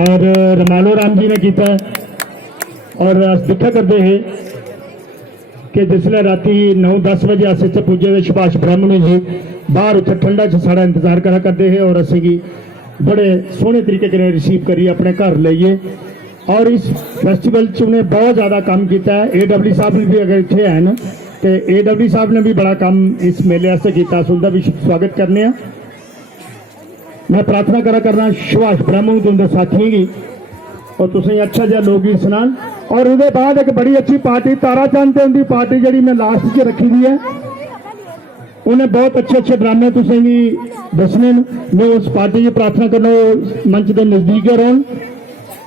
और रमालो राम जी ने किया और अस दिखा करते हैं कि जिसले राती 9-10 बजे अस इतने पुजे सुभाष ब्राह्मणी जी बाहर उत्थे ठंडा च साड़ा इंतजार करा करते हैं और असी बड़े सोहने तरीके से रिसीव करिए अपने घर लाइए। और इस फैसटिवल च उन्हें बहुत ज़्यादा काम किया है। AW साहब भी अगर इतने हैं तो AW साहब ने भी बड़ा काम इस मेले वास्ते किया, उनका भी स्वागत करने। मैं प्रार्थना करना सुभाष ब्राह्मण उनके साथियों की और तुम अच्छा जहा लोकगीत सुनान। और उसके बाद एक बड़ी अच्छी पार्टी ताराचंद से उनकी पार्टी जी मैं लास्ट च रखी हुई है, उन्हें बहुत अच्छे अच्छे ड्रामे तुसें भी दसने। मैं उस पार्टी की प्रार्थना करना मंच के नज़दीक रहन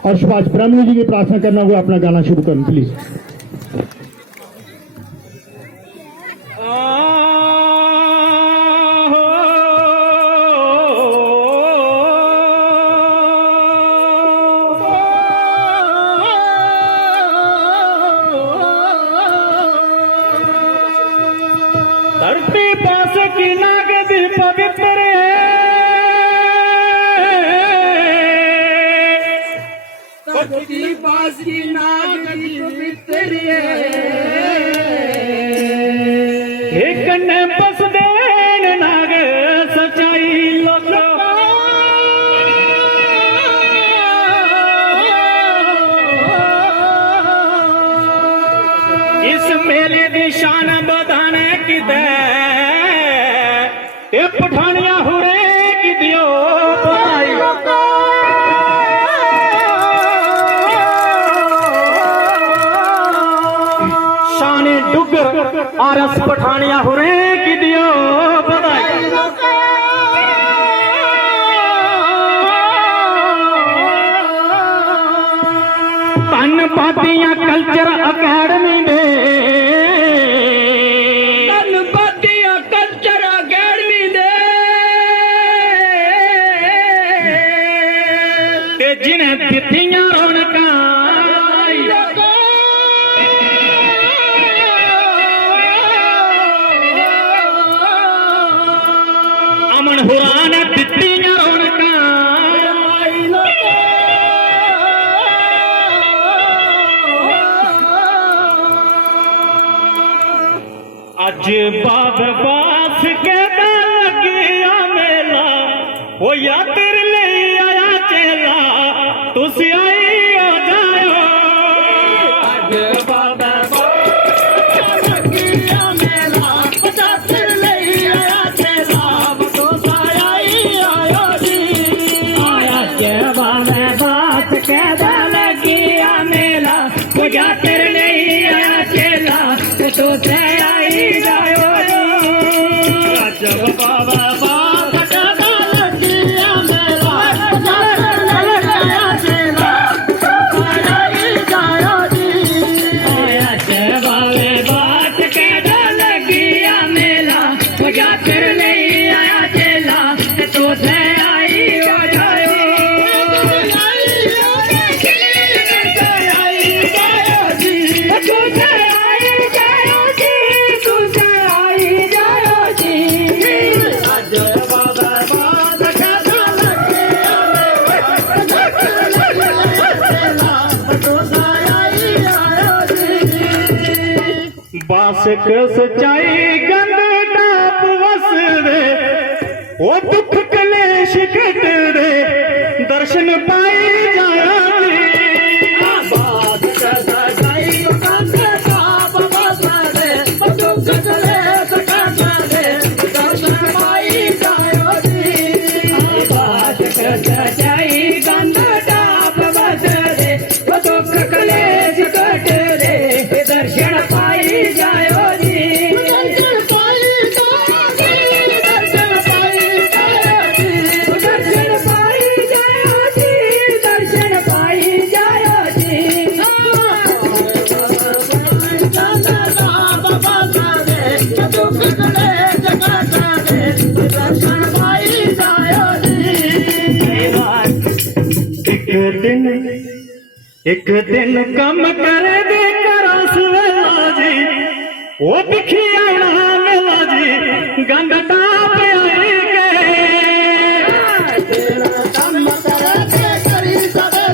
और सुभाष ब्राह्मणी जी की प्रार्थना करना वो अपना गाना शुरू करें प्लीज। धरती पास की नागदी पवित्र धरती पास की नागदी पवित्र एक ने बस देन नाग सच्चाई लोक इस मेले की शान बधाने की पठानिया हो रे की दियो बधाई शाने डुगर आरस पठानिया हो रे की दियो बधाई धन पातियां कल्चर अकेडमी में जिन्हें तिथियां रौनक अमन हुरान तिथियां रौनक अज बाबर बास के लगिया मेला वो या तेरे ले आया चेला तुसी आई हो जाओ अज बाबा लगिया मेला तेरे ले आया चेला तो आई आयो जी आया के बाबा बात के लगिया मेला वो या तेरे ले आया चेला तो आई जाओ अज बाबा बासक सच्चाई गंद टाप वस दे वो दुख कलेश कट दे दर्शन पाई जाया बासक सच्चाई गंद टाप वस दे वो दुख कलेश कट दे दर्शन पाई जाया बासक सच्चाई गंद टाप वस दे वो दुख कलेश कट दे दर्शन पाई जायो जी दर्शन पाई जायो जी दर्शन पाई जायो जी दर्शन पाई जायो जी एक दिन कम कर दे सवेला जी वो दिखी आना मेला जी गंद टाप आई गए कम कर दे करी सवेला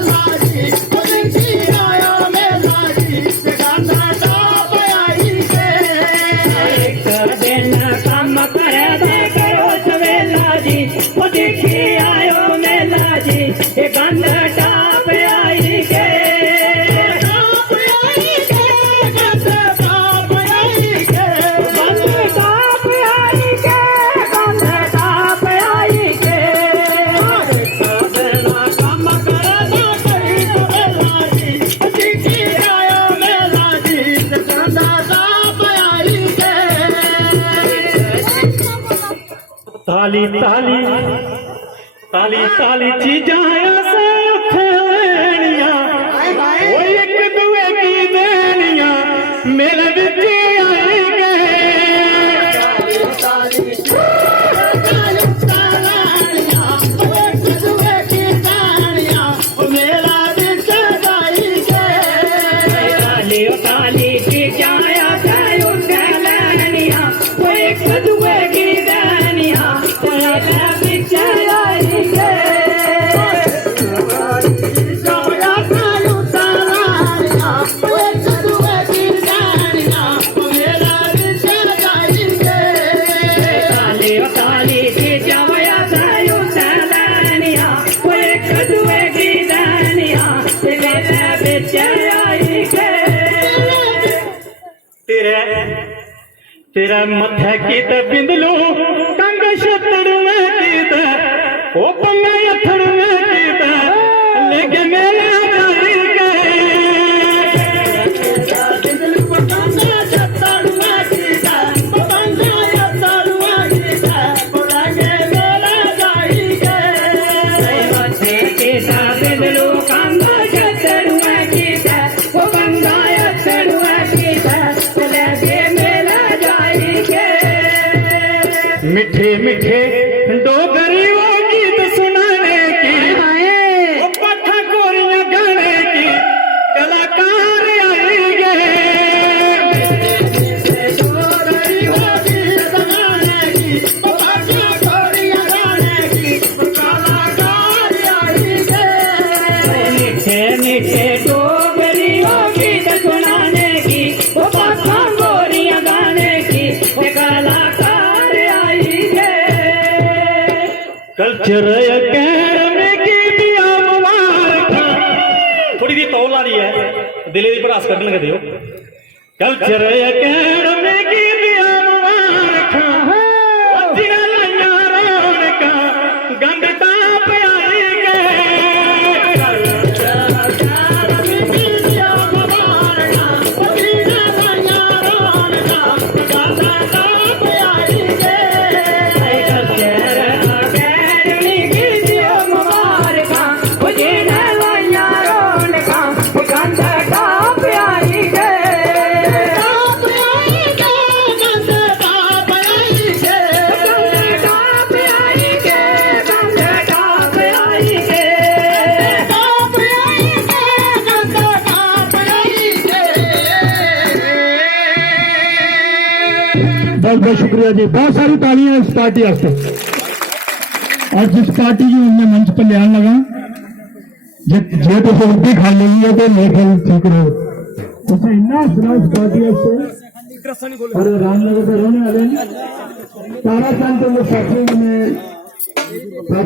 गंद टाप आई के टाप आई के गंद टाप आई के गंद टाप आई के गंद टाप आई के साधना काम करना करी तो मेला जी चिट्ठी आयो मेला जी गंद टाप आई के ताली ताली ताली ताली चीजां ऐसे उठनिया ओ एक दुए की देनिया मेरे विच आई गए ताली ताली तालियां ओ एक दुए की देनिया ओ मेरा विच आई गए ताली ताली चीजां ऐसे उठनिया ओ एक दुए की देनिया मेरा विच आई गए तेरा मथे की ते बिंदलू कंग छतड़ में की ते ओ पंगा अथड़ में की ते लेके मेरा जाई गए बिंदलू कंग छतड़ में की ते ओ पंगा अथड़ में की ते ओ लेके मेरा जाई गए मथे की ते बिंदलू कंग छतड़ में की ते ओ पंगा अथड़ में की ते ओ लेके मिठे मिठे डोगरियों गीत सुनाने की वो पठा गोरियां गाने की कलाकार आई गए डोगरियों गीत सुनाने की वो पठा गोरियां गाने की कलाकार आई गए मिठे मिठे डोगरियों गीत सुनाने की वो पठा गोरियां गाने की कलाकार कल्चर अकेडमी की भी मुबारक थोड़ी दी तौल आ रही है दिले दी भड़ास कड्ढन लगे दियो कल्चर अकेडमी की भी मुबारक जिना लाइया रौनका गंद टाप आई गए कल्चर अकेडमी की भी मुबारक जिना लाइया रौनका गंद टाप आई गए बहुत बहुत शुक्रिया जी बहुत सारी तालियां इस पार्टी वास्ते और जिस पार्टी की उनने मंच पर लिया लगा जे तो रोटी खा लेगी है तो नहीं खाई ठीक रहो उसे इन्ना सुना उस पार्टी वास्ते और रामनगर के रहने वाले तारा चंद के साथी में